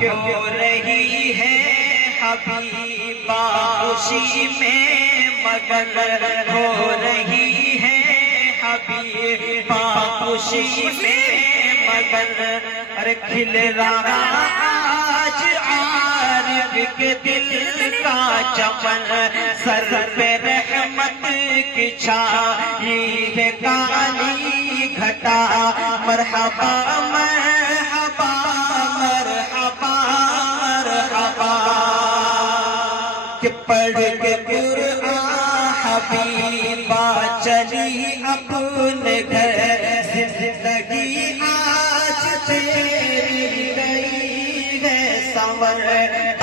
ہو رہی ہے حبیبہ خوشی میں مگن ہو رہی ہے حبیبہ خوشی میں مگن ارے کھل رہا آج عارف کے دل کا چمن سر پہ رحمت کی چھائی ہے کالی گھٹا مرحبا مرحبا مرحبا مرحبا کہ پڑھ کے قرآن حبیبہ چلی اپنے گھر زندگی آج تیری گئی ہے سنور